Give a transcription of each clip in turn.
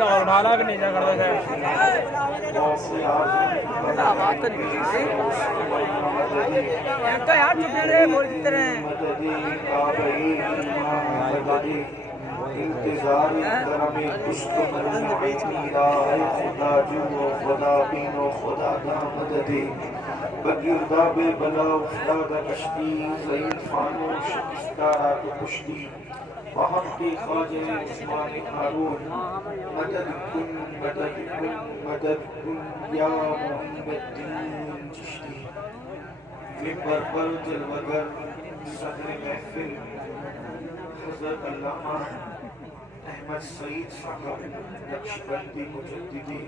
اور ڈالا بھی نہیں جا کرتا تھا یار چھٹے رہے بولتے رہے انتظار کرم کشتم خدا جو خدا بین و خدا دا مددی بگرداب بلا افتاد کشتی زین فانو شکستارا تو کشتی وہاں کی خواجہ عثمان ہارون مدد کن مدد کن مدد کن یا محمد الدین چشتی ممبر پر جلوگر صدر محفل حضرت علامہ احمد سعید صاحب نقشبندی مجددی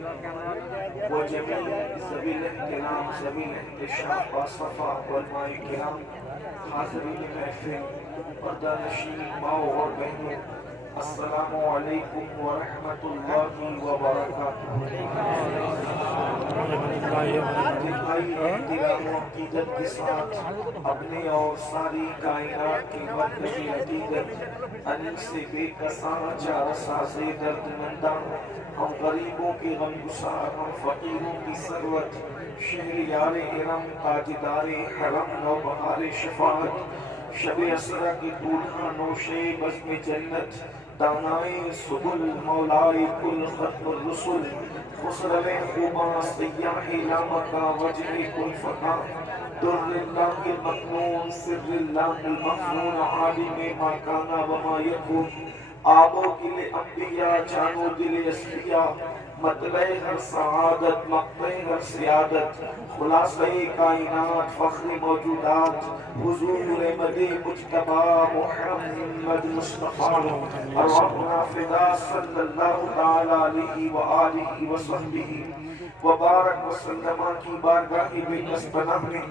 و جمیع ذوی الاحترام ذوی الاحتشام باصفا علماء کرام حاضرین محفل پردہ-نشین ماؤں اور بہنوں السلام علیکم ورحمۃ اللہ وبرکاتہ۔ انتہائی احترام و عقیدت کے ساتھ اپنے اور ساری کائنات کی مرکزی عقیدت ان سے بے کساں چار سازے درد منداں ہم غریبوں کی غمگسار ہم فقیروں کی ثروت شہریار ارم تاجدار حرم نوبہار شفاعت شب اسرا کی دولہا نوشے بزم جنت دانائے سبل مولائے کل ختم الرسل خسرو خوباں سیاح لامکا وجہ کل فتح در اللہ المکنون سر اللہ المخنون عالم ما کانا وما یکون آبو دل انبیاء جانو دل اسفیاء مطلع ہر سعادت مقطع ہر سیادت خلاصہ کائنات فخر موجودات حضور مد مجتبی محمد مصطفیٰ ارواحنا فدا صلی اللہ تعالی علیہ وآلہ وصحبہ وبارک وسلم کی بارگاہ بے کس پناہ میں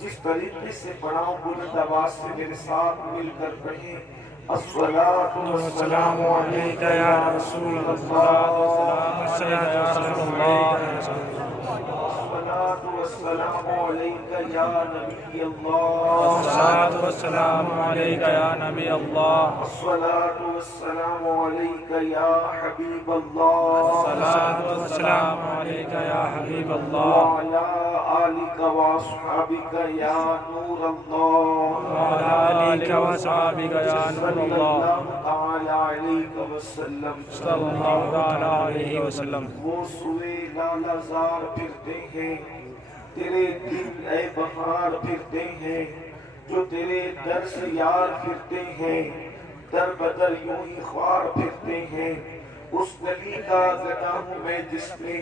جس طریقے سے پڑھاؤں بلند آواز سے میرے ساتھ مل کر کہیں الصلاة والسلام علیک یا رسول اللہ الصلاة والسلام علیک یا نبی اللہ الصلاة والسلام علیک یا نبی اللہ الصلاة والسلام علیک یا حبیب اللہ الصلاة والسلام علیک یا حبیب اللہ وعلا آلک واصحابک یا نور اللہ وعلا آلک واصحابک یا نور اللہ صلی اللہ تعالی علیہ وسلم صلی اللہ تعالی علیہ وسلم وہ سوئے لالا زار پھرتے ہیں تیرے دل اے بہار پھرتے ہیں جو تیرے در سے یار پھرتے ہیں در بدر یوں ہی خوار پھرتے ہیں اس گلی کا گدا ہوں میں جس میں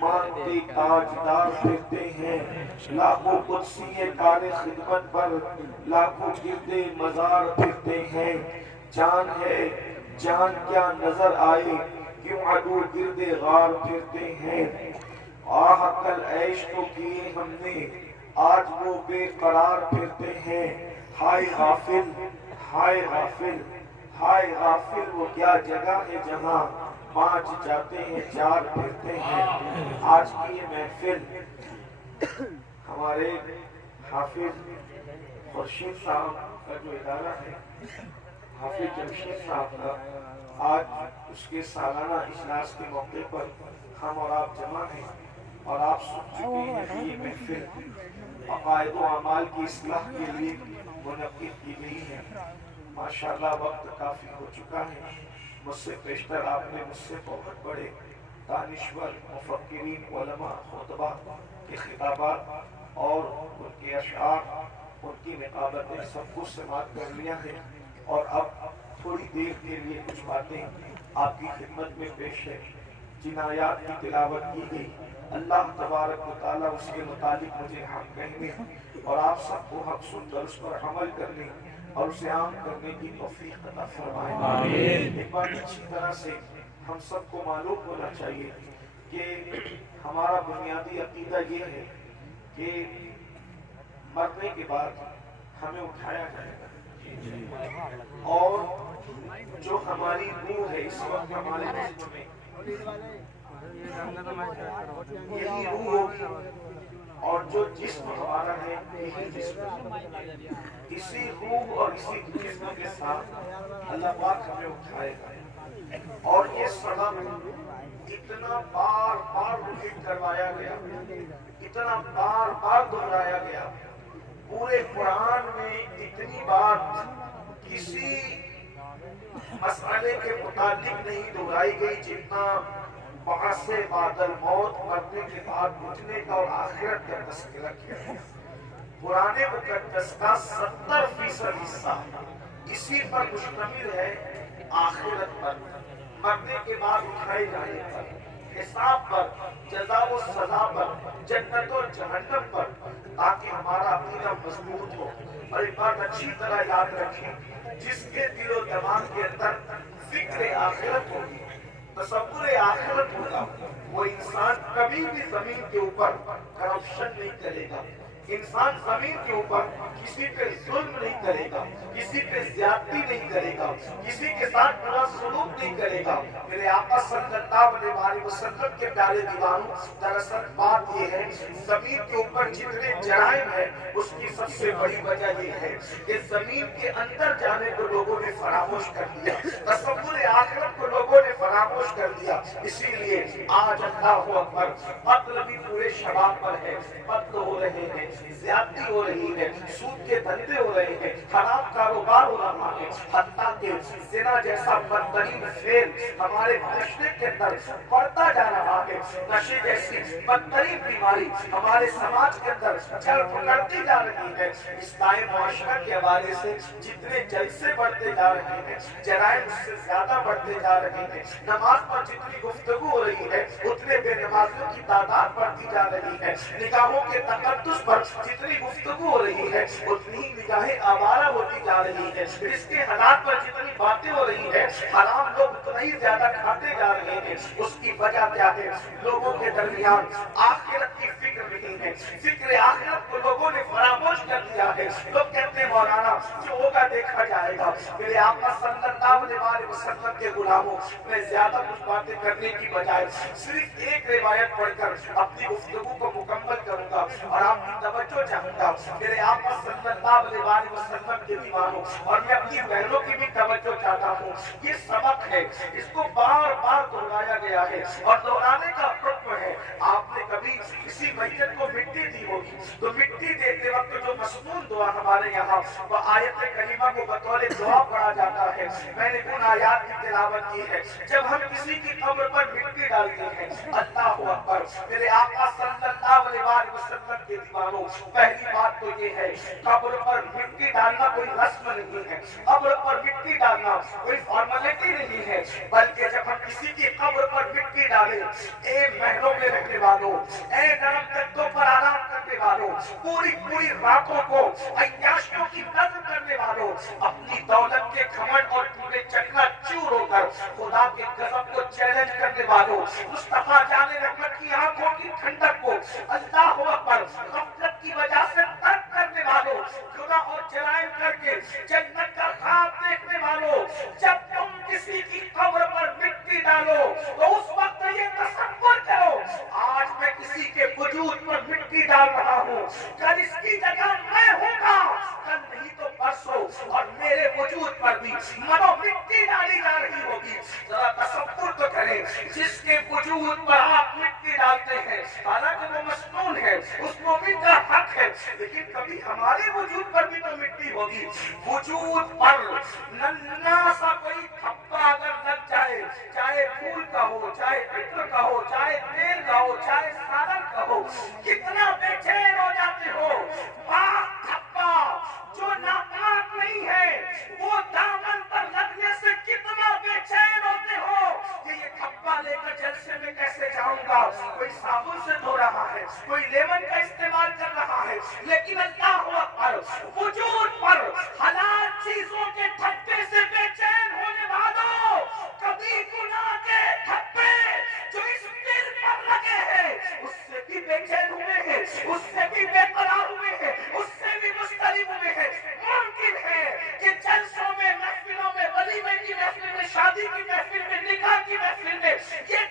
مانتے تاجدار پھرتے ہیں لاکھوں قدسی کار خدمت پر لاکھوں گرد مزار پھرتے ہیں جان ہے جان کیا نظر آئے کیوں عدو گرد غار پھرتے ہیں آہ کل عیش تو کیے ہم نے آج وہ بے قرار پھرتے ہیں ہائے غافل ہائے غافل ہائے غافل وہ کیا جگہ ہے جہاں پانچ جاتے ہیں چار پھرتے ہیں آج کی یہ محفل ہمارے حافظ خورشید صاحب کا جو ادارہ ہے حافظ جمشید صاحب کا آج اس کے سالانہ اجلاس کے موقع پر ہم اور آپ جمع ہیں اور آپ سن چکے ہیں کہ یہ محفل عقائد و اعمال کی اصلاح کے لیے منعقد کی گئی ہے ماشاءاللہ وقت کافی ہو چکا ہے مجھ سے پیشتر آپ نے مجھ سے بہت بڑے دانشور مفکرین علماء خطبہ کے خطابات اور ان کے اشعار ان کی نقابتیں سب کچھ سماعت کر لیا ہے اور اب تھوڑی دیر کے لیے کچھ باتیں آپ کی خدمت میں پیش ہے جن آیات کی تلاوت کی گئی اللہ تبارک و تعالیٰ اس کے متعلق مجھے حق کہنے اور آپ سب کو حق سن کر اس پر عمل کرنے اور اسے عام کرنے کی توفیق عطا فرمائے ایک بات اچھی طرح سے ہم سب کو معلوم ہونا چاہیے کہ ہمارا بنیادی عقیدہ یہ ہے کہ مرنے کے بعد ہمیں اٹھایا جائے گا اور جو ہماری روح ہے اس وقت ہمارے جسم میں یہی روح ہوگی، اور جو جسم ہمارا ہے یہی جسم، اسی روح اور اسی جسم کے ساتھ اللہ پاک ہمیں اٹھائے گا۔ اور یہ سبب اتنا بار بار ریپیٹ کروایا گیا، اتنا بار بار دہرایا گیا، پورے قرآن میں اتنی بات کسی مسئلے کے متعلق نہیں دہرائی گئی جتنا بعث بعد الموت، مرنے کے بعد اٹھنے کا اور آخرت کا تذکرہ کیا گیا۔ قرآن مقدس کا 70% حصہ اسی پر مشتمل ہے، آخرت پر، مرنے کے بعد اٹھائے جانے پر، حساب پر، جزا و سزا پر، جنت و جہنم پر، تاکہ ہمارا عقیدہ مضبوط ہو۔ اور ایک بات اچھی طرح یاد رکھیں، جس کے دل و دماغ کے اندر فکر آخرت ہوگی، تصور آخرت ہوگا، وہ انسان کبھی بھی زمین کے اوپر کرپشن نہیں کرے گا، انسان زمین کے اوپر کسی پہ ظلم نہیں کرے گا، کسی پہ زیادتی نہیں کرے گا، کسی کے ساتھ برا سلوک نہیں کرے گا۔ میرے آقا صلی اللہ علیہ وسلم کے پیارے دیوانوں، دراصل بات یہ ہے، زمین کے اوپر جتنے جرائم ہیں اس کی سب سے بڑی وجہ یہ ہے کہ زمین کے اندر جانے کو لوگوں نے فراموش کر دیا، تصور آخرت کو لوگوں نے فراموش کر دیا۔ اسی لیے آج اللہ اکبر، قتل بھی پورے شباب پر ہے، قتل ہو رہے ہیں، زیادتی ہو رہی ہے، سود کے دھندے ہو رہے ہیں، حرام کاروبار ہو رہا ہے، حتیٰ کہ زنا جیسا بدترین فعل ہمارے معاشرے کے اندر بڑھتا جا رہا ہے، نشے جیسی بدترین بیماری ہمارے سماج کے اندر چل پکڑتی جا رہی ہے۔ اصلاح معاشرہ کے حوالے سے جتنے جلسے بڑھتے جا رہے ہیں، جرائم اس سے زیادہ بڑھتے جا رہے ہیں، نماز پر جتنی گفتگو ہو رہی ہے اتنے بے نمازیوں کی تعداد بڑھتی جا رہی ہے، نکاحوں کے تقدس پر جتنی گفتگو ہو رہی ہے اتنی ہی نگاہیں آوارہ ہوتی جا رہی ہے، رزق حلال پر جتنی باتیں ہو رہی ہے حرام لوگ اتنا ہی زیادہ کھاتے جا رہے ہیں۔ اس کی وجہ کیا ہے؟ لوگوں کے درمیان آخرت کی فکر نہیں ہے، فکر آخرت کو لوگوں نے فراموش کر دیا ہے۔ لوگ کہتے ہیں مولانا جو ہوگا دیکھا جائے گا۔ میرے آقا صلی اللہ علیہ وسلم کے غلاموں، میں زیادہ کچھ باتیں کرنے کی بجائے صرف ایک روایت پڑھ کر اپنی گفتگو کو مکمل کروں گا اور آپ کی توجہ چاہوں گا۔ میرے آقا صلی اللہ علیہ وسلم کے دیوانوں، اور میں اپنی بہنوں کی بھی توجہ چاہتا ہوں، یہ سبق ہے، اس کو بار بار دہرایا گیا ہے اور دہرانے کا حکم ہے۔ آپ نے کبھی کسی میت کو مٹی دی ہوگی تو مٹی دیتے وقت جو مسنون دعا ہمارے یہاں وہ آیت کریمہ کو بطور دعا پڑھا جاتا ہے، میں نے ان آیات کی تلاوت کی ہے۔ جب ہم کسی کی قبر پر مٹی ڈالتے ہیں، اللہ اکبر، میرے آقا صلی اللہ علیہ وسلم کے دیوانوں، پہلی بات تو یہ ہے قبر پر مٹی ڈالنا کوئی رسم نہیں ہے، قبر پر مٹی ڈالنا کوئی فارمیلٹی نہیں ہے، بلکہ جب ہم کسی کی قبر پر مٹی ڈالیں، اے محلوں میں رہنے والوں، اے نرم گدوں پر آرام کرنے والوں، پوری پوری راتوں کو عیاشیوں کی نظر کرنے والوں، اپنی دولت کے گھمنڈ اور پورے چکنا چور ہو کر خدا کے غضب کو چیلنج کرنے والوں، مصطفیٰ جان رحمت کی آنکھوں کی ٹھنڈک کو اللہ اکبر غفلت کی وجہ سے ترک کرنے والوں، گناہ اور جرائم کر کے جنت کا خواب دیکھنے والوں، جب تم کسی کی قبر پر مٹی ڈالو تو اس وقت یہ تصور کرو آج میں کسی کے وجود پر مٹی ڈال رہا ہوں، کل اس کی جگہ میں ہوں گا، کل نہیں تو پرسوں، اور میرے وجود پر بھی منو مٹی ڈالی جا رہی ہوگی۔ ذرا تصور تو کریں، جس کے وجود پر آپ مٹی ڈالتے ہیں حالانکہ وہ مسنون ہے، اس مومن کا حق ہے، لیکن کبھی ہمارے وجود پر بھی تو مٹی ہوگی۔ وجود پر ننھا سا کوئی تھپا اگر لگ جائے، چاہے پھول کا ہو، چاہے عطر کا ہو، چاہے تیل کا ہو، چاہے سالن کا ہو، کتنا بے چین ہو جاتے ہو۔ پاک تھپا جو ناپاک نہیں ہے وہ دامن پر لگنے سے کتنا بے چین ہوتے ہو کہ یہ تھپا لے کر جلسے میں کیسے جاؤں گا، کوئی صابن سے دھو رہا ہے، کوئی لیمن کا استعمال کر رہا ہے، لیکن اللہ اکبر وجود پر حلال چیزوں کے تھپے سے بے چین ہونے والوں، کبھی گناہ کے تھپے جو اس دل پر لگے ہیں اس سے بھی بے چین ہوئے ہیں، اس سے بھی بے قرار ہوئے ہیں، اس سے بھی مضطرب ہوئے ہیں۔ ممکن ہے کہ جلسوں میں، محفلوں میں، ولیمے کی محفل میں، شادی کی محفل میں، نکاح کی محفل میں یہ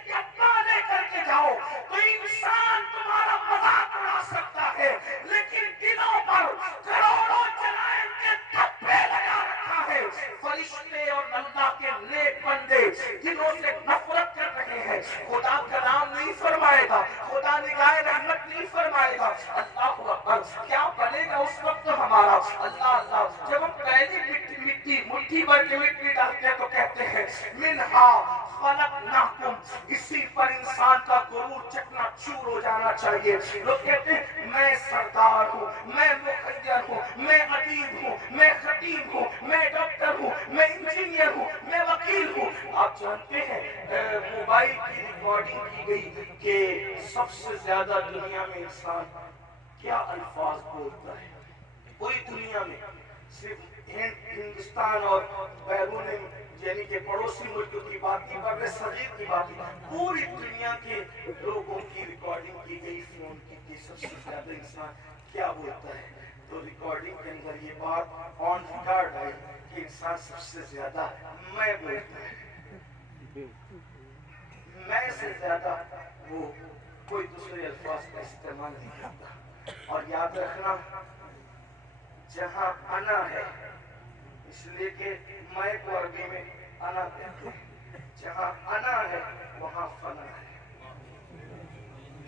خدا کلام نہیں فرمائے گا، خدا نگاہ رحمت نہیں فرمائے گا۔ اللہ اکبر، کیا بنے گا اس وقت ہمارا؟ اللہ اللہ، جب ہم پہلی مٹھی بھر کے مٹی ڈالتے ہیں تو کہتے ہیں منہا خلقناکم، اسی پر انسان کا غرور چکنا چور ہو جانا چاہیے۔ لوگ کہتے ہیں میں سردار ہوں، میں مخیر ہوں، میں ادیب ہوں، میں خطیب ہوں، میں ڈاکٹر ہوں، میں انجینئر ہوں، میں وکیل ہوں۔ آپ جانتے ہیں موبائل کی ریکارڈنگ کی گئی کہ سب سے زیادہ دنیا میں انسان کیا الفاظ بولتا ہے؟ پوری دنیا میں صرف ہندوستان اور بیرون یعنی کہ پڑوسی ملک کی بات کی، بر صغیر کی بات کی، پوری دنیا کے لوگوں کی ریکارڈنگ کی گئی فون کی کہ سب سے زیادہ انسان کیا بولتا ہے۔ تو ریکارڈنگ کے اندر یہ بات آن ریکارڈ آئی کہ انسان سب سے زیادہ میں بولتا ہے، میں سے زیادہ وہ کوئی دوسرے الفاظ کا استعمال نہیں کرتا۔ اور یاد رکھنا، جہاں انا ہے، اس لیے کہ میں کو عربی میں انا کہتے ہیں، جہاں انا ہے وہاں فنا ہے۔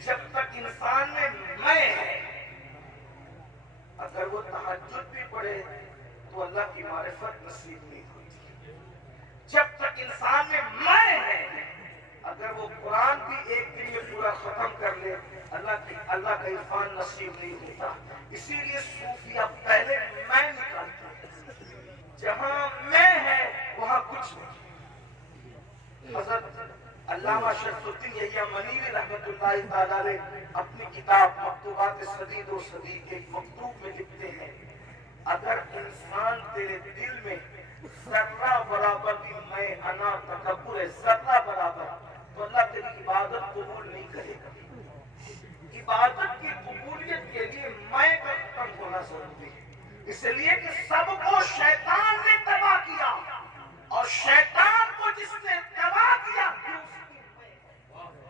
جب تک انسان میں میں ہے، اگر وہ تہجد بھی پڑھے تو اللہ کی معرفت نصیب نہیں ہوتی۔ جب تک انسان میں میں ہے، اگر وہ قرآن بھی ایک دن میں پورا ختم کر لے، اللہ کا عرفان نصیب نہیں ہوتا۔ اسی لیے صوفیہ پہلے میں نکالتے ہیں، جہاں میں ہے وہاں کچھ نہیں۔ حضرت علامہ شمس الدین یحییٰ منیری رحمۃ اللہ تعالیٰ علیہ اپنی کتاب مکتوبات صدید و صدیق کے مکتوب میں لکھتے ہیں، اگر انسان تیرے دل میں ذرہ برابر بھی میں انا تکبر ہے، ذرہ برابر، تو اللہ تیری عبادت قبول نہیں کرے گا۔ عبادت کی قبولیت کے لیے میں کا ختم ہونا ضروری ہے، اس لیے کہ سب کو شیطان نے تباہ کیا، اور شیطان کو جس نے تباہ کیا،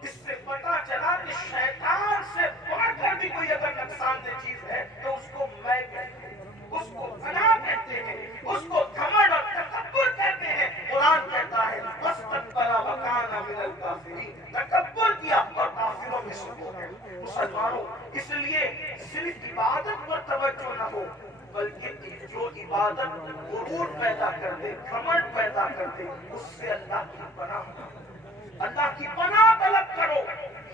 اس سے پتا چلا کہ شیطان سے بڑھ کر بھی کوئی اگر نقصان دہ چیز ہے تو اس کو میں کہتے ہیں، اس کو فنا کہتے ہیں، اس کو گھمنڈ اور تکبر کہتے ہیں۔ قرآن کہتا ہے واستکبر وکان من الکافرین، تکبر کیا اور کافروں میں سے ہو گئے۔ مسلمانوں، اس لیے صرف عبادت پر توجہ نہ ہو، بلکہ جو عبادت غرور پیدا کر دے، گھمنڈ پیدا کر دے، اس سے اللہ کی پناہ، اللہ کی پناہ طلب کرو۔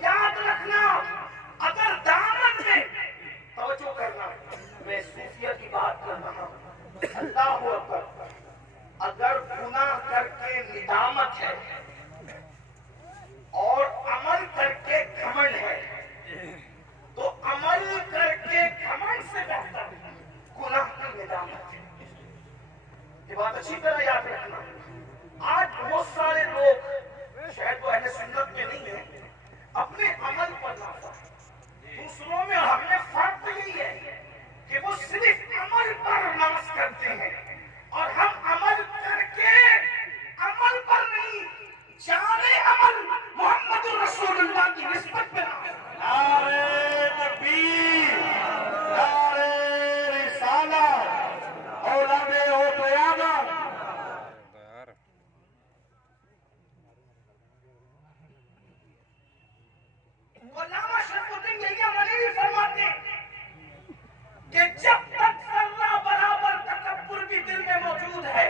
یاد رکھنا، اگر دامن میں توجہ کرنا، میں صوفیہ کی بات کر رہا ہوں، اللہ اکبر، اگر گناہ کر کے ندامت ہے اور عمل کر کے گھمنڈ ہے، تو عمل کر کے گھمنڈ سے بہتر گناہ کی ندامت ہے۔ یہ بات اچھی طرح یاد رکھنا۔ آج بہت سارے لوگ شاید وہ اہل سنت کے نہیں ہیں، اپنے عمل پر نافرمان، دوسروں میں ہم نے فرق یہی ہے کہ وہ صرف عمل پر ناز کرتے ہیں، اور ہم عمل کر کے عمل پر نہیں، جانے عمل محمد رسول اللہ کی نسبت پہ نعرہ تکبیر، نعرہ رسالت، اولاد ہو قیامت۔ علامہ شمس الدین یحییٰ منیری فرماتے ہیں کہ جب تک ذرہ برابر تکبر بھی دل میں موجود ہے،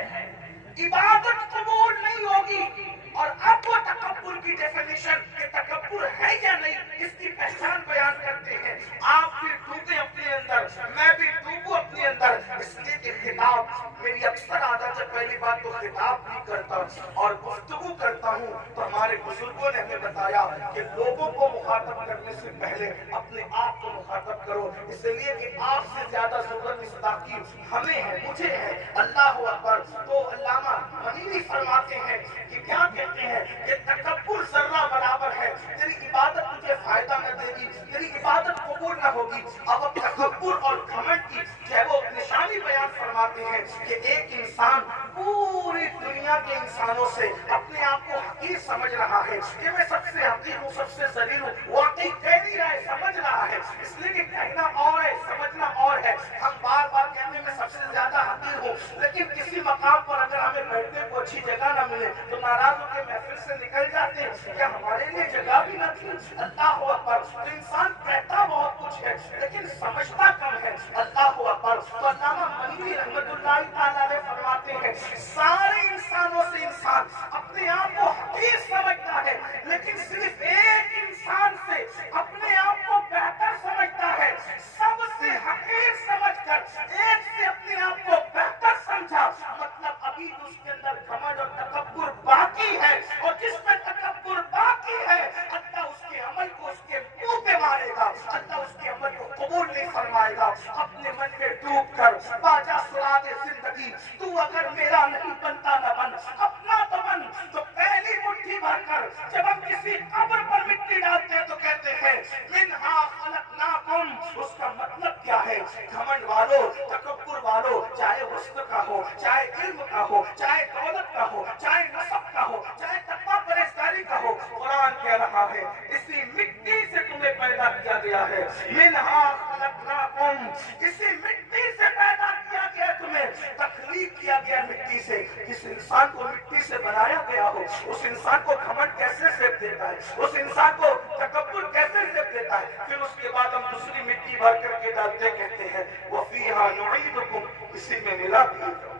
عبادت قبول نہیں ہوگی۔ اور اب وہ تکبر کی ڈیفینیشن کہ تکبر ہے یا نہیں، اس کی پہچان بیان کرتے ہیں۔ آپ بھی ڈوبے اپنے اندر، میں بھی ڈوبوں اپنے اندر، اس لیے کہ خطاب، میری اکثر عادت ہے پہلی بات تو خطاب نہیں کرتا اور گفتگو کرتا ہوں، تو ہمارے بزرگوں نے ہمیں بتایا کہ لوگوں کو مخاطب کرنے سے پہلے اپنے آپ کو مخاطب کرو، اس لیے کہ آپ سے زیادہ ضرورت اس بات کی ہمیں ہے، مجھے ہے۔ اللہ اکبر۔ تو علامہ منیری فرماتے ہیں کہ کیا کہتے ہیں کہ تکبر ذرہ برابر ہے، تیری عبادت تجھے فائدہ نہ دے گی، تیری عبادت قبول نہ ہوگی۔ اب تکبر اور گھمنڈ کی جو ہے وہ نشانی بیان فرماتے ہیں کہ ایک انسان پوری دنیا کے انسانوں سے اپنے آپ کو حقیر سمجھ رہا ہے کہ میں سب سے حقیر ہوں، سب سے ذلیل ہوں، واقعی کہہ نہیں رہا ہے، سمجھ رہا ہے، اس لیے کہ کہنا اور ہے، سمجھنا اور ہے۔ ہم بار بار کہتے ہیں میں سب سے زیادہ حقیر ہوں، لیکن کسی مقام پر اگر ہمیں بیٹھنے کو اچھی جگہ نہ ملے تو ناراض ہو کے محفل سے نکل جاتے ہیں۔ کیا ہمارے لیے جگہ بھی نہ تھی؟ اللہ اکبر. تو انسان کہتا بہت کچھ ہے لیکن سمجھتا کم ہے. اللہ اکبر. تو علامہ مدنی رحمت اللہ تعالیٰ علیہ فرماتے ہیں سارے انسانوں سے انسان اپنے آپ کو حقیر سمجھتا ہے لیکن صرف ایک انسان سے اپنے آپ کو بہتر سمجھتا ہے. سب سے حقیر سمجھ کر ایک سے اپنے آپ کو بہتر سمجھا، مطلب ابھی تو اس کے اندر گھمنڈ اور تکبر باقی ہے، اور جس میں تکبر باقی ہے اللہ اس کے عمل کو اس کے منہ پہ مارے گا، اللہ اس کے عمل کو قبول نہیں فرمائے گا. اپنے من میں ڈوب کر باجا سراغ زندگی تو اگر میرا نہیں بنتا نہ بن، اپنا تو بن. تو پہلی مٹھی بھر کر جب ہم کسی قبر پر مٹی ڈالتے ہیں تو کہتے ہیں منہا خلقناکم. اس کا مطلب کیا ہے؟ گھمنڈ والو، تکبر والو، چاہے حسن کا ہو، چاہے علم کا ہو، چاہے دولت کا ہو، چاہے نسب کا ہو، چاہے تقویٰ پرہیزگاری کا ہو، قرآن کہہ رہا ہے اسی مٹی سے تمہیں پیدا کیا گیا ہے. منہا خلقناکم، اسی مٹی سے پیدا کیا گیا، تمہیں تخلیق کیا گیا مٹی سے. جس انسان کو مٹی سے بنایا گیا ہو اس انسان کو گھمنڈ کیسے سیب دیتا ہے؟ اس انسان کو تکبر کیسے سیب دیتا ہے؟ پھر اس کے بعد ہم دوسری مٹی بھر کر کے ڈالتے کہتے ہیں وَفِيهَا نُعِيدُكُمْ، اسی میں ملا دیے جاؤ.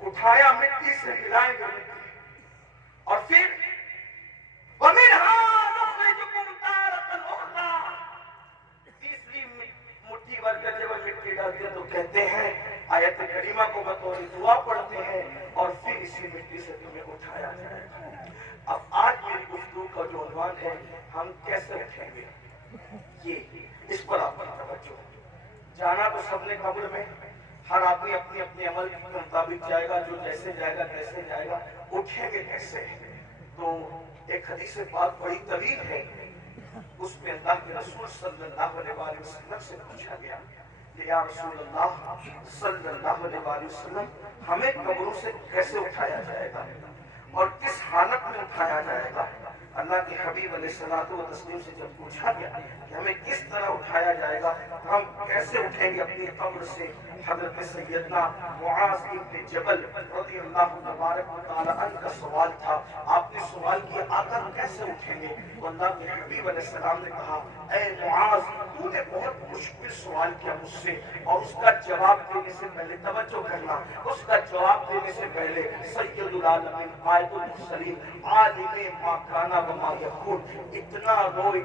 اٹھایا مٹی سے ملائیں گے اور پھر وَمِنْهَا نُخْرِجُكُمْ تَارَةً أُخْرَىٰ. تیسری مٹھی بھر کر جب مٹی ڈالتے ہیں تو کہتے ہیں آیت کریمہ کو بطور دعا پڑھتے ہیں اور پھر اسی مٹی سے تمہیں اٹھایا جائے گا. اب آج میری گفتگو کا جو عنوان ہے ہم کیسے اٹھیں گے، یہ اس پر آپ کی توجہ. جانا تو سب نے قبر میں، ہر آدمی اپنے اپنے عمل کے مطابق جائے گا، جو جیسے جائے گا کیسے جائے گا. اٹھیں گے کیسے؟ تو ایک حدیث پاک بڑی طویل ہے، اس میں اللہ کے رسول صلی اللہ علیہ وآلہ وسلم سے پوچھا گیا کہ یا رسول اللہ صلی اللہ علیہ وآلہ وسلم ہمیں قبروں سے کیسے اٹھایا جائے گا اور کس حالت میں اٹھایا جائے گا؟ اللہ کے حبیب علیہ الصلوۃ والتسلیم سے جب پوچھا گیا کہ ہمیں کس طرح اٹھایا جائے گا، ہم کیسے اٹھیں گے اپنی قبر سے، حضرت سیدنا معاذ بن جبل رضی اللہ تبارک و تعالی عنہ کا سوال تھا. آپ نے سوال کیا آقا کیسے اٹھیں گے؟ تو اللہ کے حبیب علیہ السلام نے کہا اے معاذ تو نے بہت مشکل سوال کیا مجھ سے، اور اس کا جواب دینے سے پہلے توجہ کرنا، اس کا جواب دینے سے پہلے سید العالمین قائد المرسلین عالم ما کان و ما یکون اتنا روئے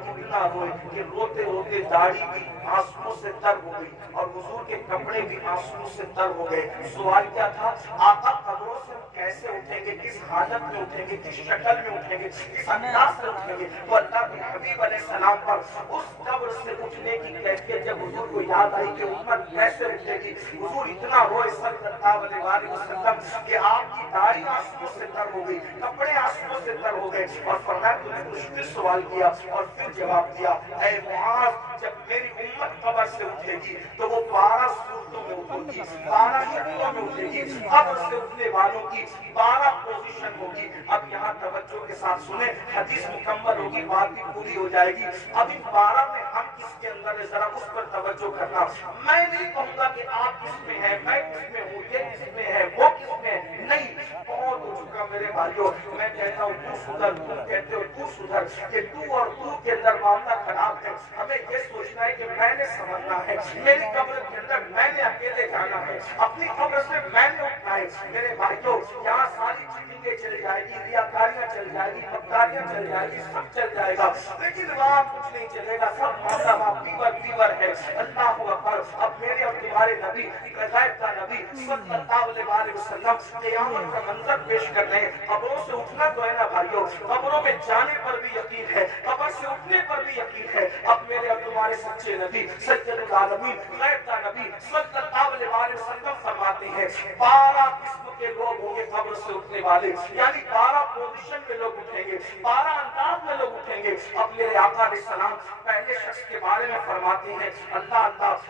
کہ روتے روتے داڑھی بھی آنسوؤں سے تر ہو گئی اور حضور کے کپڑے بھی آنسوؤں سے تر ہو گئے. سوال کیا تھا؟ آقا قبروں سے کیسے اٹھیں گے، کس حالت میں اٹھیں گے، کس شکل میں اٹھیں گے، کس انداز سے اٹھیں گے؟ تو اللہ کے حبیب علیہ السلام پر اس قبر سے اٹھنے کی کیفیت جب حضور کو یاد آئی کہ امت کیسے اٹھے گی، حضور اتنا روئے صلی اللہ علیہ وآلہ وسلم کہ آپ کی داڑھی آنسوؤں سے تر ہو گئی، کپڑے آنسوؤں سے تر ہو گئے، اور فرمایا تو نے مشکل سوال کیا اور پھر جواب دیا اے معاذ جب میری امت قبر سے اٹھے گی تو وہ 12 صورتوں میں اٹھے گی، 12 شکلوں میں اٹھے گی. قبر سے اٹھنے والوں کی 12 پوزیشن ہوگی. اب یہاں توجہ کے ساتھ سنیں، حدیث مکمل ہوگی، بات بھی پوری ہو جائے گی. اب ان 12 میں ہم کس کے اندر ہے ذرا اس پر توجہ کرنا. میں نہیں کہوں گا کہ آپ کس میں ہیں، میں کس میں ہوں، یہ کس میں ہے، وہ کس میں ہے، نہیں. بہت ہو چکا میرے بھائیوں. میں کہتا ہوں تو سدھر، تم کہتے ہو تو سدھر، کہ تو اور تو کے اندر معاملہ خراب ہے. ہمیں یہ سوچنا ہے کہ میں نے سمجھنا ہے، میری قبر کے اندر میں نے اکیلے جانا ہے، اپنی قبر سے میں نے اٹھنا ہے. میرے بھائیوں یہاں ساری چیزیں چل جائے گی، ریاکاریاں چل جائے گی، مکاریاں چل جائے گی، سب چل جائے گا، لیکن وہاں کچھ نہیں چلے گا. سب معاملہ وہاں پیور ہے. اللہ اکبر. اب میرے اور تمہارے نبی غیب کا نبی صلی اللہ علیہ وسلم قیامت کا منظر پیش کر رہے ہیں. قبروں سے اٹھنا تو ہے نا بھائیوں، قبروں میں جانے پر بھی یقین ہے، قبر سے اٹھنے پر بھی یقین ہے. اب میرے اور تمہارے سچے نبی سید العالمین غیب کا نبی صلی اللہ علیہ وسلم فرماتے ہیں 12 قسم کے لوگ ہوں گے قبر سے اٹھنے والے، یعنی 12 پوزیشن میں لوگ اٹھیں گے، 12 انداز میں لوگ اٹھیں گے. اب میرے آقا علیہ السلام پہلے شخص کے بارے میں فرماتے ہیں اللہ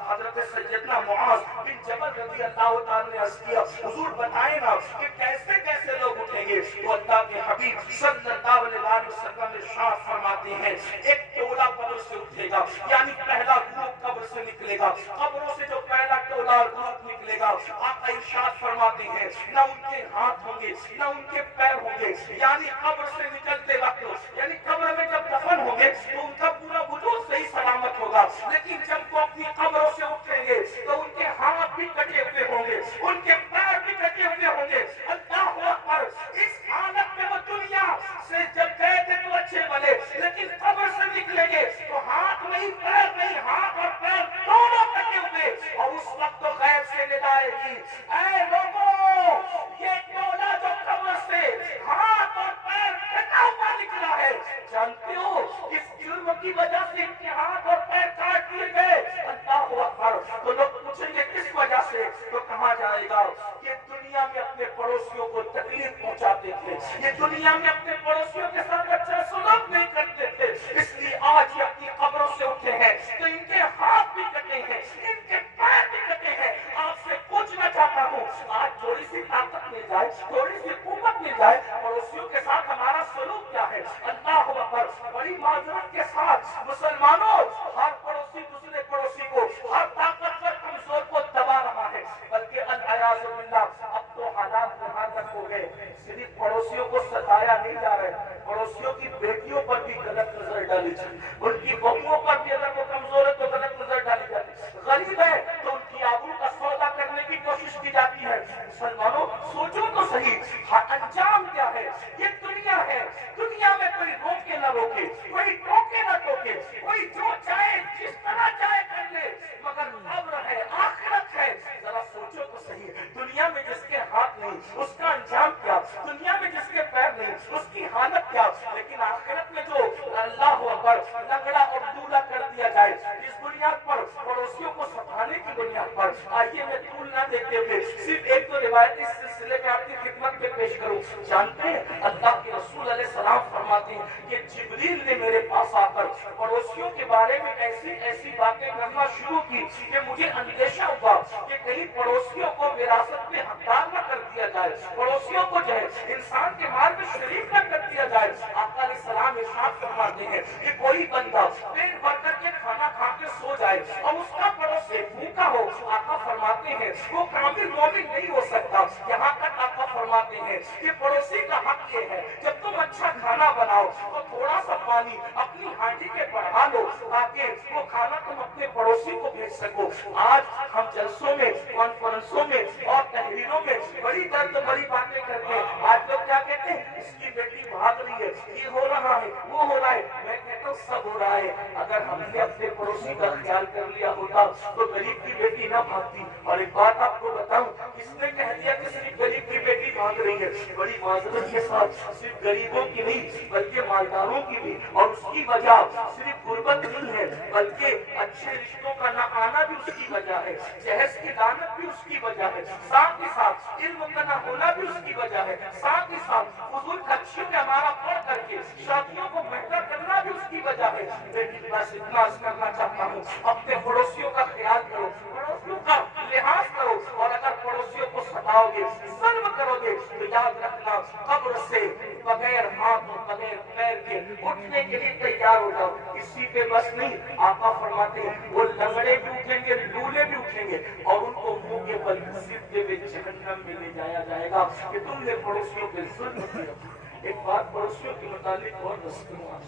حضرت سیدنا معاذ بن جبل رضی اللہ تعالی نے عرض کیا حضور بتائیں نا کہ کیسے کیسے لوگ اٹھیں گے. تو اللہ کے حبیب صلی اللہ علیہ وسلم نے ارشاد فرماتے ہیں ایک ٹولہ قبر سے اٹھے گا، یعنی پہلا گروپ قبر سے نکلے گا. قبروں سے جو پہلا ٹولہ اور گروپ نکلے گا آقا ارشاد فرماتے ہیں نہ ان کے ہاتھ ہوں گے نہ ان کے پیر ہوں گے، یعنی قبر سے نکلتے وقت، یعنی قبر میں جب دفن ہوں گے تو ان کا پورا وجود صحیح سلامت ہوگا، لیکن جب وہ اپنی قبروں سے اٹھیں گے تو ان کے ہاتھ بھی کٹے ہوئے ہوں گے، ان کے پیر بھی کٹے ہوئے ہوں گے۔ اللہ اکبر! اس حالت میں وہ دنیا سے جب گئے تھے تو اچھے بھلے، لیکن قبر سے نکلیں گے تو ہاتھ نہیں پیر نہیں، ہاتھ اور پیر دونوں کٹے ہوئے، اور اس وقت تو غیب سے ندا آئے گی، اے لوگوں یہ ٹولہ جو قبر سے ہاتھ اور پیر کٹا ہوا نکلا ہے، جانتے ہو اس جرم کی وجہ سے ان کے ہاتھ اور پیر کاٹ دیے گئے۔ اللہ اکبر! تو لوگ پوچھیں گے کس وجہ سے، تو کہا جائے گا یہ دنیا میں اپنے پڑوسیوں کو تکلیف پہنچاتے تھے، یہ دنیا میں اپنے پڑوسیوں کے ساتھ اچھا سلوک نہیں کرتے تھے، اس لیے آج یہ اپنی قبروں سے اٹھے ہیں تو ان کے ہاتھ بھی کٹے ہیں، ان کے پیر بھی کٹے ہیں۔ آپ سے پوچھنا چاہتا ہوں آج تھوڑی سی طاقت مل جائے، تھوڑی سی قوت مل جائے، پڑوسیوں کے ساتھ ہمارا سلوک کیا ہے؟ اللہ اکبر! بڑی معذرت کے ساتھ مسلمانوں، ہر پڑوسی دوسرے پڑوسی کو، ہر طاقتور کمزور کو دبا رہا ہے، بلکہ العیاذ باللہ اب تو حالات یہاں تک ہو گئے صرف پڑوسیوں کو ستایا نہیں جا رہا ہے، پڑوسیوں کی بیٹیوں پر بھی غلط نظر ڈالی جاتی، ان کی بہوؤں پر بھی اگر وہ کمزور ہے تو غلط نظر ڈالی جاتی، غریب ہے تو ان کی آبرو کا سودا کرنے کی کوشش کی جاتی ہے۔ مسلمانوں سوچو تو صحیح انجام کیا ہے؟ یہ دنیا ہے، دنیا میں کوئی روکے نہ روکے، کوئی ٹوکے نہ ٹوکے، کوئی جو چاہے جس طرح چاہے کر لے، مگر قبر ہے، آخرت ہے۔ ذرا سوچو تو صحیح، دنیا میں جس کے ہاتھ نہیں اس کا انجام کیا، دنیا میں جس کے پیر نہیں اس کی حالت کیا، لیکن آخرت میں جو اللہ اکبر لنگڑا اور لولا کر دیا جائے اس بنیاد پر، پڑوسیوں کو ستانے کی بنیاد پر۔ آئیے میں طول نہ دیتے ہوئے صرف ایک تو روایت اس سلسلے میں آپ کی خدمت میں پیش کروں۔ جانتے ہیں اللہ کے رسول علیہ السلام فرماتے ہیں کہ جبریل نے میرے پاس آ کر پڑوسیوں کے بارے میں ایسی باتیں کرنا شروع کی کہ مجھے اندیشہ ہوا کہ کہیں پڑوسیوں کو وراثت میں حقدار نہ کر دیا جائے، پڑوسیوں کو جو ہے انسان کے مال میں شریک نہ کر دیا جائے۔ آقا علیہ السلام ارشاد فرماتے ہیں کہ کوئی بندہ پیٹ بھر کر کے کھانا کھا کے سو جائے اور اس کا پڑوسی بھوکا ہو، آقا فرماتے ہیں وہ کامل مومن نہیں ہو سکتا۔ یہاں تک آقا فرماتے ہیں کہ پڑوسی کا حق یہ ہے جب تم اچھا کھانا بناؤ تو تھوڑا سا پانی اپنی ہانڈی کے بڑھا لو تاکہ وہ کھانا تم اپنے پڑوسی کو بھیج سکو۔ آج ہم جلسوں میں، کانفرنسوں میں اور تحریروں میں بڑی درد بڑی باتیں کرتے ہیں۔ آج لوگ کیا کہتے ہیں؟ اس کی بیٹی بھاگ رہی ہے، یہ ہو رہا ہے، وہ ہو رہا ہے۔ میں کہتا ہوں سب ہو رہا ہے، اگر ہم نے اپنے پڑوسی کا خیال کر لیا ہوتا تو غریب کی بیٹی نہ بھاگتی۔ اور ایک بات آپ کو بتاؤں، کس نے کہہ دیا کہ صرف غریب کی بیٹی بھاگ رہی ہے؟ بڑی معذرت کے ساتھ صرف غریبوں کی نہیں بلکہ مالداروں کی بھی، اور اس کی وجہ صرف غربت نہیں ہے بلکہ اچھے رشتوں کا نہ آنا بھی اس کی وجہ ہے، جہیز کی دانت بھی اس کی وجہ ہے، ساتھ ہی ساتھ علم کا نہ ہونا بھی اس کی وجہ ہے، ساتھ ہی ساتھ فضول خرچیوں میں ہمارا پڑھ کر کے شادیوں کو بہتر کرنا بھی اس کی وجہ ہے۔ لیکن بس اتنا عرض کرنا چاہتا ہوں اپنے پڑوسیوں کا خیال کرو، پڑوسیوں کا لحاظ کرو، اور اگر پڑوسیوں کو ستاؤ گے، ظلم کرو گے تو یاد رکھنا قبر سے بغیر ہاتھ اور بغیر پیر کے اٹھنے کے لیے تیار ہو جاؤ۔ اسی پہ بس نہیں، آقا فرماتے ہیں وہ لنگڑے بھی اٹھیں گے، لولے بھی اٹھیں گے، اور ان کو منہ کے بل سیدھے ہوئے جہنم میں لے جایا جائے گا کہ تم نے پڑوسیوں کے ظلم کیا۔ ایک بات پڑوسیوں کے متعلق اور دستی ہوں،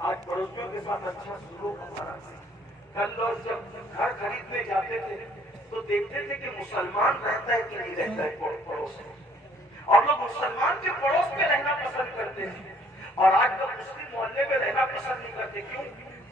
آج پڑوسیوں کے ساتھ اچھا سلوک ہمارا ہے۔ کل لوگ جب گھر خریدنے جاتے تھے تو دیکھتے تھے کہ مسلمان رہتا ہے کہ نہیں رہتا ہے پڑوس میں، اور لوگ مسلمان کے پڑوس میں رہنا پسند کرتے تھے، اور آج لوگ مسلم محلے میں رہنا پسند نہیں کرتے۔ کیوں؟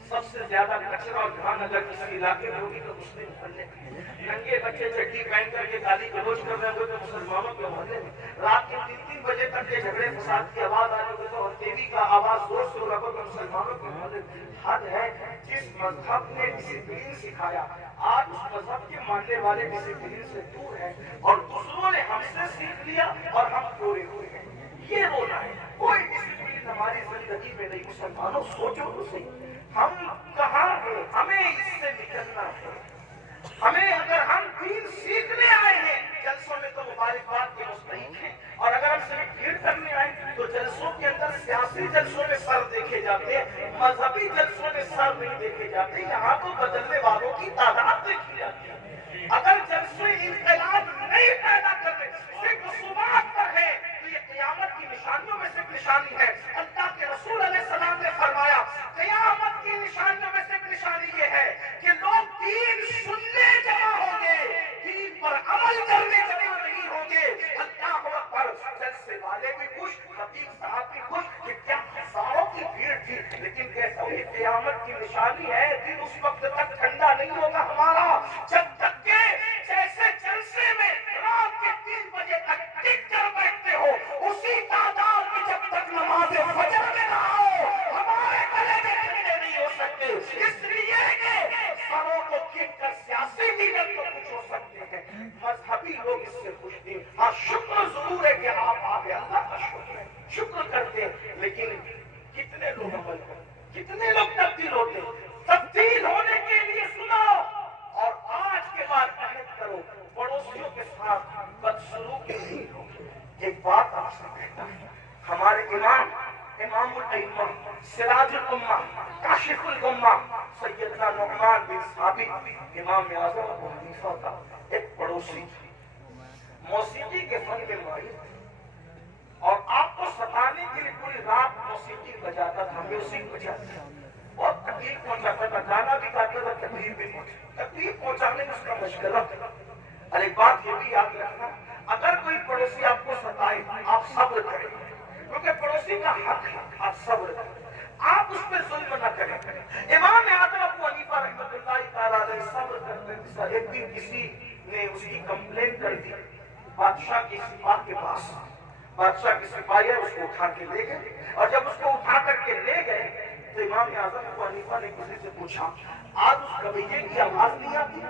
سب سے زیادہ کچرا اور دھان اگر کسی علاقے میں ہوگی تو مسلم محلے میں، ننگے بچے چٹی پہن کر کے گالی گلوچ کر رہے ہوگے تو مسلمانوں کے محلے میں، رات کے 3 بجے تک کے جھگڑے فساد کی آواز آ رہی ہوگی تو، اور ٹی وی کا آواز زور سے ہو رہا ہوگا تو مسلمانوں کے محلے میں۔ حد ہے، جس مذہب نے ڈسپلین سکھایا آج اس مذہب کے ماننے والے ڈسپلین سے دور ہیں، اور دوسروں نے ہم سے سیکھ لیا اور ہم پورے ہوئے ہیں۔ یہ رونا ہے، کوئی ڈسپلین ہماری زندگی میں نہیں۔ مسلمانوں سوچو تو صحیح، ہم کہاں ہیں؟ ہمیں اس سے نکلنا ہے۔ ہمیں اگر ہم دین سیکھنے آئے ہیں جلسوں میں تو مبارکباد کے مستحق ہیں، اور اگر ہم صرف بھیڑ کرنے آئے تو جلسوں کے اندر سیاسی جلسوں میں سر دیکھے جاتے ہیں، مذہبی جلسوں میں سر نہیں دیکھے جاتے، یہاں تو بدلنے والوں کی تعداد دیکھی جاتی ہے۔ اگر جلسے لیکن کہتا ہوں یہ قیامت کی نشانی ہے، دل اس وقت تک ٹھنڈا نہیں ہوگا ہمارا جب تک کہ جیسے جلسے میں رات کے 3 بجے تک ٹک کر بیٹھتے ہو، اسی تعداد میں جب تک نماز فجر میں نہ آؤ ہمارے گلے میں ٹھنڈے نہیں ہو سکتے، اس لیے کہ سروں کو کھینچ کر سیاسی لیڈر تو کچھ ہو سکتے ہیں، مذہبی لوگ اس سے خوش نہیں۔ ہاں شکر ضرور ہے کہ آپ آگے، اللہ کا شکر ہے، شکر کرتے ہیں، لیکن کتنے لوگ عمل کرتے، کتنے لوگ تبدیل ہوتے ہیں؟ تبدیل ہونے کے لیے سنو اور آج کے بعد عہد کرو، پڑوسیوں کے ساتھ بدسلوکی نہیں ہو۔ ایک بات آپ سے کہتا ہے، ہمارے امام الائمہ سراج الامہ کاشف الغمہ سیدنا نعمان بن ثابت امام اعظم ابو حنیفہ کا ایک پڑوسی موسیقی کے فن میں ماہر تھے اور آپ کو ستانے کے لیے پوری رات موسیقی بجاتا تھا، میوزک بجاتا تھا، بہت تکلیف پہنچاتا تھا، گانا بھی گاتا تھا، تکلیف پہنچانے میں اس کا مشغلہ تھا۔ اور ایک بات یہ بھی یاد رکھنا، اگر کوئی پڑوسی آپ کو ستائے آپ صبر کریں، کیونکہ پڑوسی کا حق ہے، آپ صبر کریں، آپ اس پہ ظلم نہ کریں۔ امام اعظم ابو حنیفہ رحمۃ اللہ تعالیٰ علیہ صبر کرتے تھے۔ ایک دن کسی نے اس کی کمپلین کر دی بادشاہ کی سپاہ کے پاس، بادشاہ کی سپاہی اس کو اٹھا کے لے گئے، اور جب اس کو اٹھا کر کے لے گئے تو امام اعظم ابو حنیفہ نے کسی سے پوچھا آج اس کبیے کی آواز نہیں آتی؟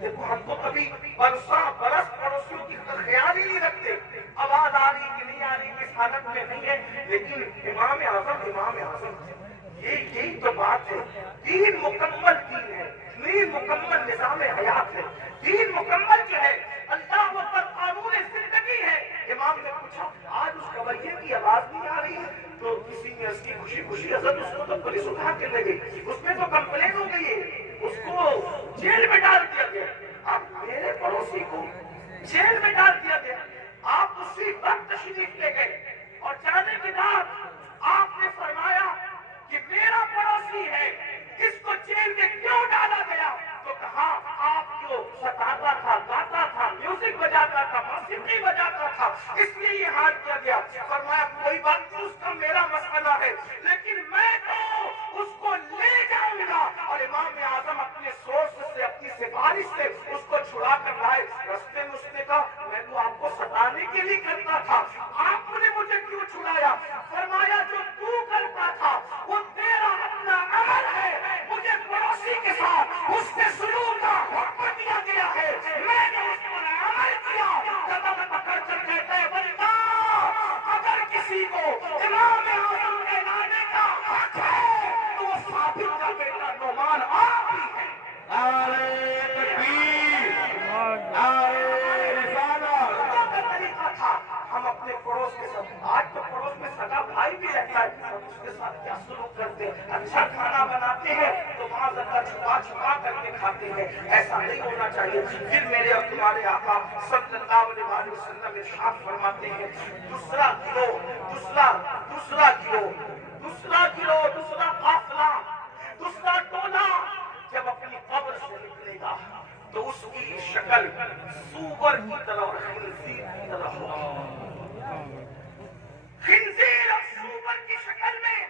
دیکھو ہم تو کبھی برساں برس پڑوسیوں کی خیال ہی نہیں رکھتے، آواز آ رہی کہ نہیں آ رہی کس حالت میں نہیں ہے، لیکن امام اعظم یہی تو بات ہے، دین مکمل دین ہے، دین مکمل نظام حیات ہے، دین مکمل جو ہے اللہ اکبر قانون زندگی ہے۔ امام نے پوچھا آج اس کبیے کی آواز نہیں آ رہی ہے، تو کسی نے اس کی خوشی حضرت اس کو تو پولیس اٹھا کے لے گئی، اس میں تو کمپلین ہو گئی ہے، اس کو جیل میں ڈال دیا گیا۔ اب میرے پڑوسی کو جیل میں ڈال دیا گیا، آپ اسی وقت تشریف لے گئے اور جانے کے بعد آپ نے فرمایا کہ میرا پڑوسی ہے، اس کو جیل میں کیوں ڈالا گیا؟ تو کہا آپ جو ستاتا تھا، گاتا تھا، میوزک بجاتا تھا، موسیقی بجاتا تھا، اس لیے یہ حال کیا گیا۔ فرمایا کوئی بات نہیں، اس کا میرا مسئلہ ہے، لیکن میں تو اس کو لے جاؤں گا۔ اور امام اعظم اپنے سورس سے، اپنی سفارش سے اس کو چھڑا کر لائے۔ رستے میں اس نے کہا میں تو آپ کو ستانے کے لیے کرتا تھا، آپ نے مجھے کیوں چھڑایا؟ فرمایا جو تو کرتا تھا وہ تیرا اپنا عمل ہے، مجھے پڑوسی کے ساتھ اس کے سلوک کا حکم دیا گیا ہے، میں نے اس پر عمل کیا۔ قدم پکڑ کر کہتے ہیں بندہ اگر کسی کو امام اعظم کہلانے کا حق ہے تو وہ ثابت کا بیٹا نعمان آپ ہی ہے۔ نعرہ تکبیر، نعرہ رسالت۔ کا طریقہ تھا ہم اپنے پڑوس کے ساتھ، آج تو پڑوس میں سگا بھائی بھی رہتا ہے، ہم اس کے ساتھ کیا سلوک کرتے ہیں؟ اچھا کھانا بناتے ہیں تو معاذ اللہ چھپا کر کے کھاتے ہیں، ایسا نہیں ہونا چاہیے۔ پھر میرے اور تمہارے آقا صلی اللہ علیہ وسلم ارشاد فرماتے ہیں دوسرا قافلہ، دوسرا ٹولہ جب اپنی قبر سے نکلے گا تو اس کی شکل سور کی طرح اور خنزیر کی طرح ہوگی۔ خنزیر اور سور کی شکل میں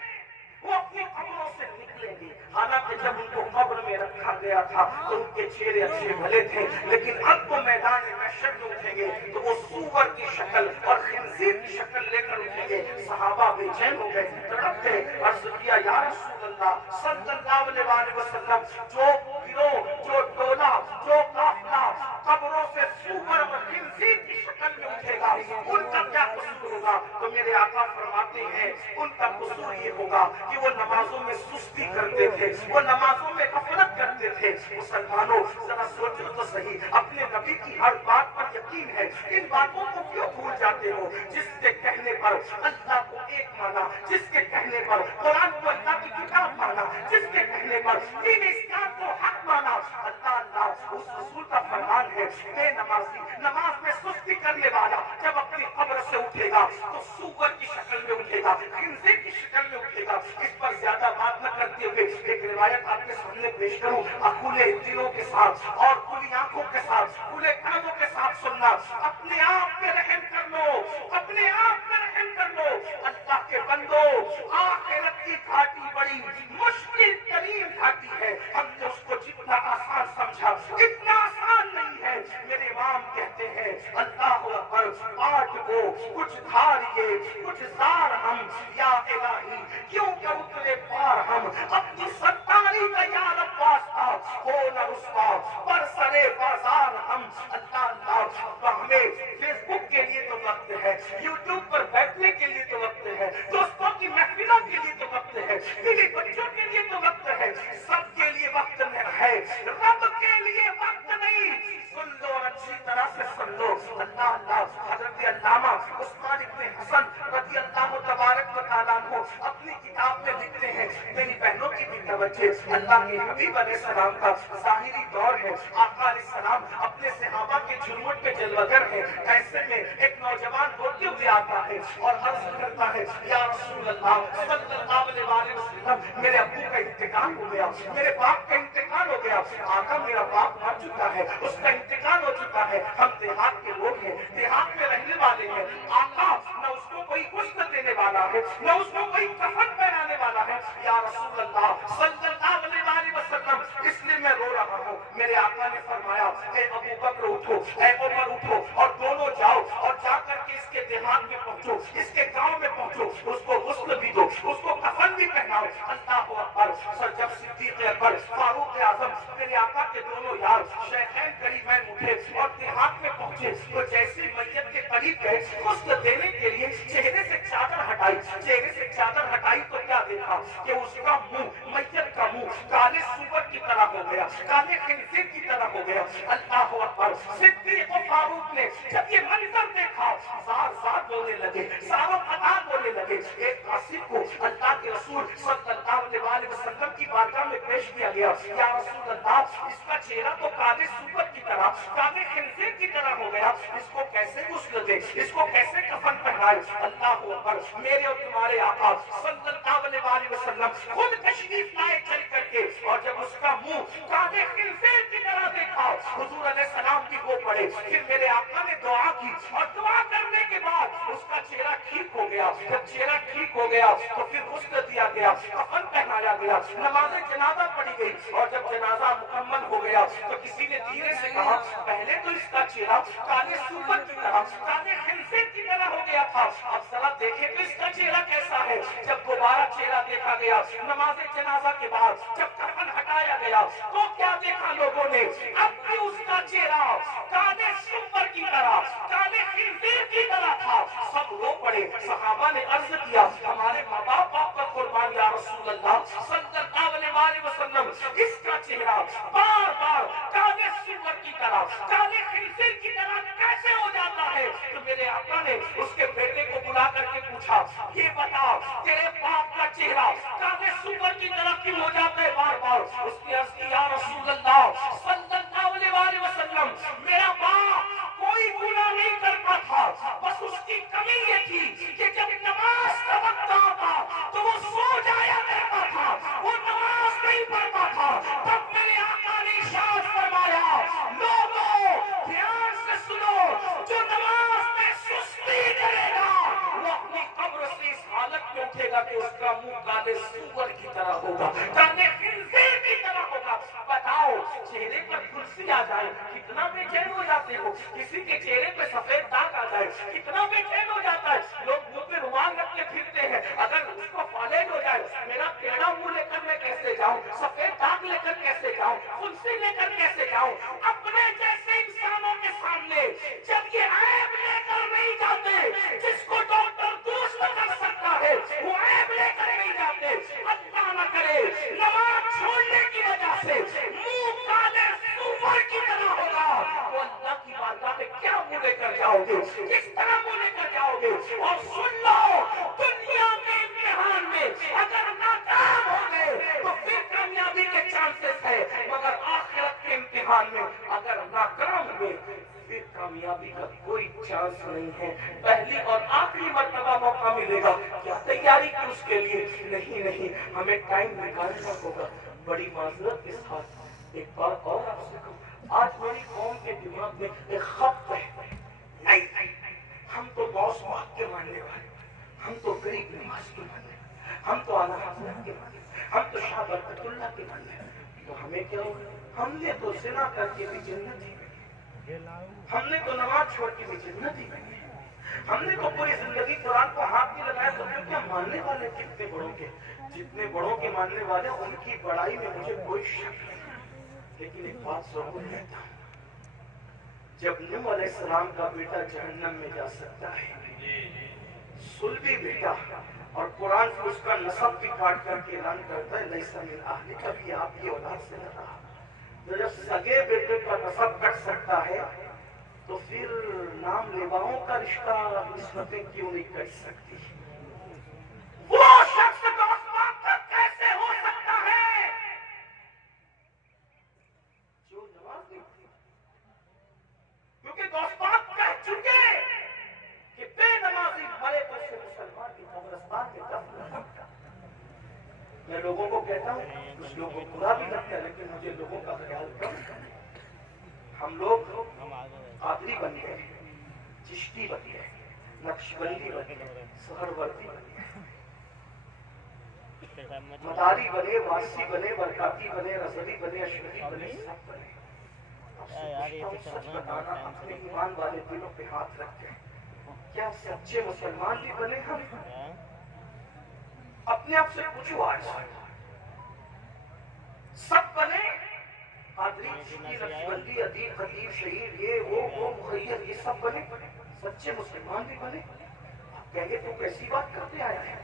وہ اپنی قبروں سے نکلیں گے۔ حالانکہ جب ان کو قبر میں رکھا گیا تھا تو ان کے چہرے اچھے بھلے تھے، لیکن اب وہ میدان محشر میں اٹھیں گے تو وہ سور کی شکل اور خنزیر کی شکل لے کر اٹھیں گے۔ صحابہ بے چین ہو گئے، تڑپ گئے، عرض کیا یا رسول اللہ صلی اللہ علیہ وسلم جو گروہ، جو ٹولہ، جو قافلہ قبروں سے سور اور خنزیر کی شکل میں اٹھے گا ان کا کیا قصور ہوگا؟ تو میرے آقا فرماتے ہیں ان کا قصور یہ ہوگا کہ وہ نمازوں میں سستی کرتے تھے، وہ نمازوں میں غفلت کرتے تھے۔ مسلمانوں ذرا سوچو تو صحیح، اپنے نبی کی ہر بات پر یقین ہے، ان باتوں کو کیوں بھول جاتے ہو؟ جس کے کہنے پر اللہ کو ایک مانا، جس کے کہنے پر قرآن کو اللہ کی کتاب مانا، جس کے کہنے پر دین اسلام کو حق مانا، اللہ اس رسول کا فرمان ہے بے نمازی، نماز میں سستی کرنے والا جب اپنی قبر سے اٹھے گا تو سور کی شکل میں اٹھے گا، خنزیر کی شکل میں اٹھے گا۔ اس پر زیادہ بات نہ کرتے ہوئے ایک روایت آپ کے سامنے پیش کروں، کھلے دلوں کے ساتھ اور کھلی آنکھوں کے ساتھ، کھلے کانوں کے ساتھ سننا۔ اپنے آپ پہ رحم کر لو، اپنے آپ پہ رحم کر لو، اللہ کے بندو، آخرت کی گھاٹی بڑی یار ہم اپنی سرکاری کا یا رب واسطہ ہو نہ رسوا پر سرے بازار ہم اللہ اللہ ہمیں فیس بک کے لیے تو وقت ہے, یوٹیوب پر بیٹھنے کے لیے تو وقت ہے, دوستوں کی محفلوں کے لیے تو وقت ہے, میرے بچوں کے لیے تو وقت ہے, سب کے لیے وقت ہے, رب کے لیے وقت نہیں. سن لو اور اچھی طرح سے سن لو. اللہ اللہ حضرت علامہ عثمان ابن حسن رضی اللہ تبارک و تعالیٰ عنہ اپنی کتاب میں لکھتے ہیں, میری بہنوں کی بھی توجہ, اللہ کے حبیب علیہ السلام کا ظاہری دور ہے, آقا علیہ السلام اپنے صحابہ کے جھرمٹ پہ جلوگر ہیں. ایسے میں ایک نوجوان ہوتے ہوئے آتا ہے اور عرض کرتا ہے, یا رسول اللہ صلی اللہ علیہ وسلم, میرے ابو کا انتقال ہو گیا, میرے باپ کا انتقال ہو گیا. آقا میرا باپ مر چکا ہے, اس کا انتقال ہو چکا ہے, ہم دیہات کے لوگ ہیں, دیہات میں رہنے والے ہیں. آقا نہ اس کو کوئی غسل دینے والا ہے, نہ اس کو کوئی کفن پہنانے والا ہے. یا رسول اللہ صلی اللہ علیہ وسلم, اس لیے میں رو رہا ہوں. میرے آقا نے فرمایا, اے ابو بکر اٹھو, اے عمر اٹھو, اور دونوں جاؤ اور جا کر کے اس کے دیہات میں پہنچو, اس کے گاؤں میں پہنچو, اس کو غسل بھی دو, اس کو کفن بھی پہناؤ. اللہ اکبر. سر جب صدیق اکبر, فاروق اعظم, میرے آقا کے دونوں یار شیخین قریبین اٹھے اور دیہات میں پہنچے, تو جیسے میت کے قریب گئے غسل دینے کے لیے چہرے سے چادر ہٹائی, چہرے سے چادر ہٹائی تو کیا دیکھا کہ اس کا منہ, میت کا منہ کالے سور کی طرح ہو گیا, کالے خنزیر کی طرح ہو گیا. اللہ اکبر. صدیق و فاروق نے جب یہ منظر دیکھا زار زار بولنے لگے, زاروں قطار بولنے لگے. ایک قاصد کو اللہ کے رسول صلی اللہ علیہ وسلم کی بارگاہ میں پیش کیا گیا, یا رسول اللہ اس کا چہرہ تو کالے سور کی طرح, کالے خنزیر کی طرح ہو گیا, اس کو کیسے غسل دے, اس کو کیسے کفن پہنائے. اللہ اکبر. میرے اور تمہارے آقا صلی اللہ علیہ وسلم خود تشریف لائے چل کر کے, اور جب اس کا منہ کالے خنزیر کی طرح دیکھا, حضور علیہ السلام بھی وہ پڑے. پھر میرے آقا نے دعا کی, اور دعا کرنے کے بعد اس کا چہرہ ٹھیک ہو گیا. جب چہرہ ٹھیک ہو گیا تو پھر غسل دیا گیا, کفن پہنایا گیا, نماز جنازہ پڑھی گئی. اور جب جنازہ مکمل ہو گیا تو کسی نے دھیرے سے کہا, پہلے تو اس کا چہرہ کالے سور کی طرح, کالے خنزیر کی طرح ہو گیا تھا, اب ذرا دیکھیں تو اس کا چہرہ کیسا ہے. جب دوبارہ چہرہ دیکھا گیا نماز جنازہ کے بعد, جب کفن ہٹایا گیا تو کیا دیکھا لوگوں نے, اب بھی اس کا چہرہ کالے سور کی طرح, کالے خنزیر کی طرح تھا. سب رو پڑے. صحابہ نے عرض کیا, ہمارے ماں باپ پر قربان یا رسول اللہ صلی اللہ علیہ وسلم, اس کا چہرہ بار بار کالے سور کی طرح, کالے خنزیر کی طرح کیسے ہو جاتا ہے. تو میرے آقا نے اس کے بیٹے کو بلا کر کے پوچھا, یہ بتا تیرے باپ کا چہرہ کالے سور کی طرح کیوں ہو جاتا ہے بار بار. اس نے عرض کیا, یا رسول اللہ صلی اللہ علیہ وسلم, میرا باپ کوئی گناہ نہیں کرتا تھا, بس اس کی کمی یہ تھی کہ جب نماز کا وقت آتا تو وہ سو جایا کرتا تھا, وہ نماز نہیں پڑھتا تھا. تب میرے آقا نے ارشاد فرمایا, لوگوں دھیان سے سنو, جو نماز میں سستی کرے گا وہ اپنی قبر سے اس حالت میں اٹھے گا کہ اس کا منہ کالے سور کی طرح ہوگا, کالے خنزیر کی طرح ہوگا. بتاؤ, چہرے پر کرسی آ جائے کتنا بے چین ہو جاتے ہو, کسی کے چہرے پہ سفید داغ آ جائے کتنا بے چین ہو جاتا ہے. لوگ منہ پہ رومال رکھ کے پھرتے ہیں, اگر اس کو فالج ہو جائے, میرا ٹیڑھا منہ لے کر میں کیسے جاؤں, سفید داغ لے کر کیسے جاؤں, کرسی لے کر کیسے جاؤں. اپنے جیسے انسانوں کے سامنے جب یہ عیب لے کر نہیں جاتے, جس کو ڈاکٹر درست کر سکتا ہے وہ عیب لے کر نہیں جاتے. اللہ نہ کرے نماز چھوڑنے کی وجہ سے منہ کالے سور کی طرح ہوگا, تو اللہ کی بارگاہ میں کیا منہ لے کر جاؤ گے, کس طرح منہ لے کر جاؤ گے. اور سن لو, دنیا کے امتحان میں اگر ناکام ہو گئے تو پھر کامیابی کے چانسز ہے, مگر آخرت کے امتحان میں اگر ناکام ہوئے پھر کامیابی کا کوئی چانس نہیں ہے. پہلی اور آخری مرتبہ موقع ملے گا, کیا تیاری کی اس کے لیے؟ نہیں, ہمیں ٹائم نکالنا ہوگا. بڑی معذرت کے ساتھ ایک بات اور آپ سے کہوں, آج میری قوم کے دماغ میں ایک خط ہے, نہیں ہم تو غوث پاک کے ماننے والے, ہم تو غریب نواز کے ماننے والے, ہم تو اعلیٰ حضرت کے ماننے والے, ہم تو شاہ برکت اللہ کے ماننے والے. تو ہمیں کیا ہوگا, ہم نے تو زنا کر کے بھی جنت ہی بنی, ہم نے تو نماز چھوڑ کے بھی جنت ہی بنی, ہم نے تو پوری زندگی قرآن کو ہاتھ نہیں لگایا، تو کیا ماننے والے کتنے بڑوں کے، جتنے بڑوں کے ماننے والے ان کی بڑائی میں مجھے کوئی شک نہیں، لیکن ایک بات ضرور کہتا ہوں، جب نوح علیہ السلام کا بیٹا جہنم میں جا سکتا ہے، سلبی بیٹا، اور قرآن کو اس کا نسب بھی کاٹ کر کے اعلان کرتا ہے لیس من اہلک، کبھی آپ کی اولاد سے نہ رہا، تو جب سگے بیٹے کا نسب کٹ سکتا ہے تو پھر نام لیواؤں کا رشتہ نسبتیں کیوں نہیں کٹ سکتی؟ وہ شخص آسمان تک کیسے ہو سکتا ہے جو نماز نہیں پڑھی؟ کیونکہ دوستان کہہ چکے کہ بے نمازی مرے تو اسے مسلمان کی قبرستان میں دفن نہ کرتا۔ میں لوگوں کو کہتا ہوں، کچھ لوگوں کو برا بھی لگتا ہے، لیکن مجھے لوگوں کا خیال کم کرنا۔ ہم لوگ قادری بن گئے، چشتی بن گئے، نقشبندی بن گئے، سہروردی بن گئے، مداری بنے، واسی بنے، برکاتی بنے، رضوی بنے، اشرفی بنے، سب بنے۔ اب سے پوچھتا ہوں، سچ بتانا، اپنے ایمان والے دلوں پہ ہاتھ رکھ کے، کیا سچے مسلمان بھی بنے ہم؟ اپنے آپ سے پوچھو آج، سب بنے؟ قادری، چشتی، نقشبندی، ادیب، خطیب، شہید، یہ وہ مخیر، یہ سب بنے؟ سچے مسلمان بھی بنے؟ آپ کہیں گے تو کیسی بات کرتے آئے ہیں؟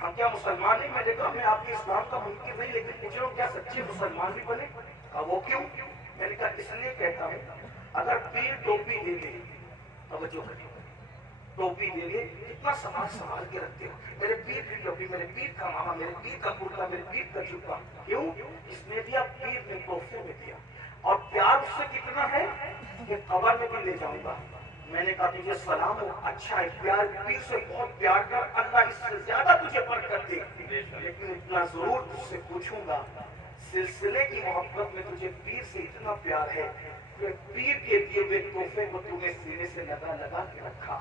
ہم کیا مسلمان نہیں؟ میں نے کہا میں آپ کے اسلام کا منکر نہیں، لیکن پوچھ رہا ہوں کیا سچے مسلمان بھی بنے؟ وہ کیوں؟ میں نے کہا اس لیے کہتا ہوں، اگر پیر ٹوپی دے دے، توجہ کریں، ٹوپی دے دے، کتنا سماج سنبھال کے رکھتے ہو، میرے پیر کی ٹوپی، میرے پیر کا ماما، میرے پیر کا کرتا، میرے پیر کا جوتا، کیوں؟ اس نے دیا، پیر نے تحفے میں دیا، اور پیار اس سے کتنا ہے کہ قبر میں بھی لے جاؤں گا۔ میں نے کہا تجھے سلام ہو، اچھا ہے، پیار پیر سے بہت پیار کر، اللہ اس سے زیادہ تجھے برکت دے، لیکن اتنا ضرور تجھ سے پوچھوں گا، سلسلے کی محبت میں تجھے پیر سے اتنا پیار ہے کہ پیر کے دیے ہوئے تحفے کو تو نے سینے سے لگا لگا کے رکھا،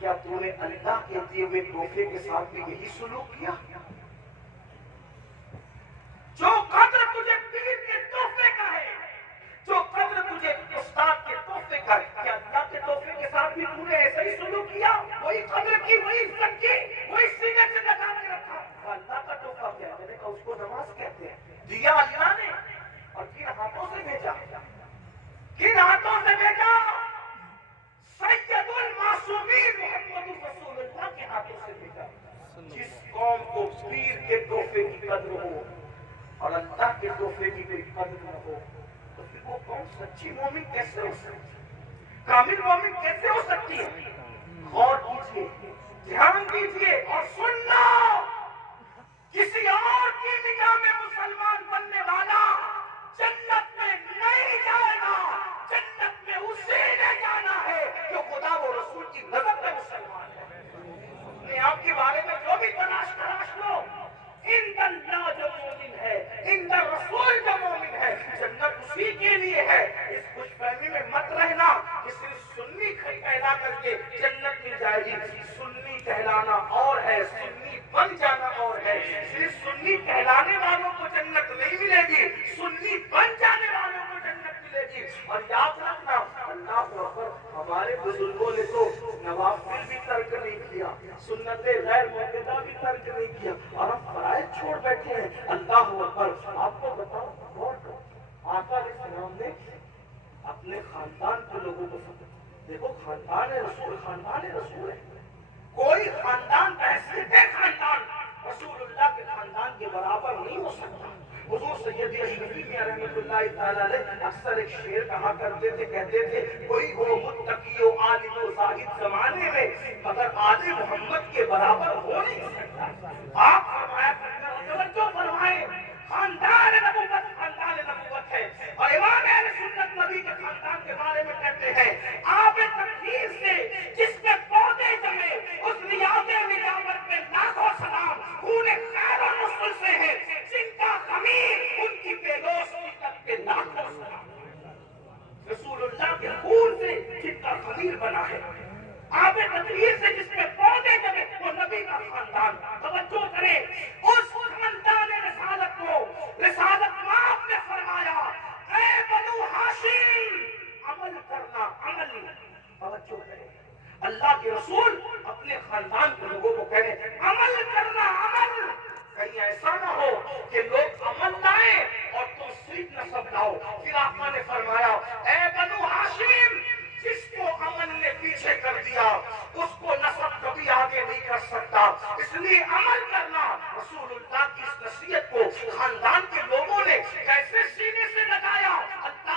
کیا تو نے اللہ کے دیے ہوئے تحفے کے ساتھ بھی یہی سلوک کیا؟ جو قدر تجھے پیر کے تحفے کا ہے، جو قدر تجھے استاد کے تحفے کا ہے، کیا اللہ کے تحفے کے ساتھ بھی تو نے ایسا ہی سلوک کیا؟ وہی قدر کی، وہی عزت کی، وہی سینے سے لگا کے رکھا۔ اللہ کا تحفہ کیا ہے؟ میں نے کہا اس کو نماز کہتے ہیں، دیا اللہ نے، اور کن ہاتھوں سے بھیجا؟ کن ہاتھوں سے بھیجا؟ سید المعصومین محمد رسول اللہ کے ہاتھوں سے بھیجا۔ جس قوم کو پیر کے تحفے کی قدر ہو اور اللہ کے تحفے کی کوئی قدر نہ ہو، تو پھر وہ قوم سچی مومن کیسے ہو سکتی ہے؟ کامل مومن کیسے ہو سکتی ہے؟ غور کیجئے، دھیان دیجئے اور سن لو، کسی اور کی نگاہ میں مسلمان بننے والا جنت میں نہیں جائے گا، جنت میں اسی نے جانا ہے جو خدا و رسول کی نظر میں مسلمان ہے۔ اپنے آپ کے بارے میں جو بھی تلاش لو، ان اللہ جو مومن ہے، ان رسول جو مومن ہے، جنت اسی کے لیے ہے۔ اس خوش فہمی میں مت رہنا کہ صرف سنی کہلا کر کے جنت مل جائے گی۔ سنی کہلانا اور ہے، سنی بن جانا اور ہے۔ صرف سنی کہلانے والوں کو جنت نہیں ملے گی، سنی بن جانے والوں کو جنت ملے گی۔ اور یاد رکھنا، اللہ اکبر، ہمارے بزرگوں نے تو نوافل بھی ترک نہیں کیا، سنت غیر موقعہ بھی ترک نہیں کیا، اور ہم فرائض چھوڑ بیٹھے ہیں۔ اللہ اکبر، آپ کو بتاؤ، غور کرو، آقا علیہ السلام نے اپنے خاندان کے لوگوں کو دیکھو، خاندان رسول، خاندان رسول ہے، کوئی خاندان بحیثیت خاندان رسول اللہ کے خاندان کے برابر نہیں ہو سکتا۔ حضور سید اشرفی میاں رحمۃ اللہ تعالیٰ علیہ اکثر ایک شعر کہا کرتے تھے، کہتے تھے کوئی ہو متقی و عالم و زاہد زمانے میں، مگر آل محمد کے برابر ہو نہیں سکتا۔ آپ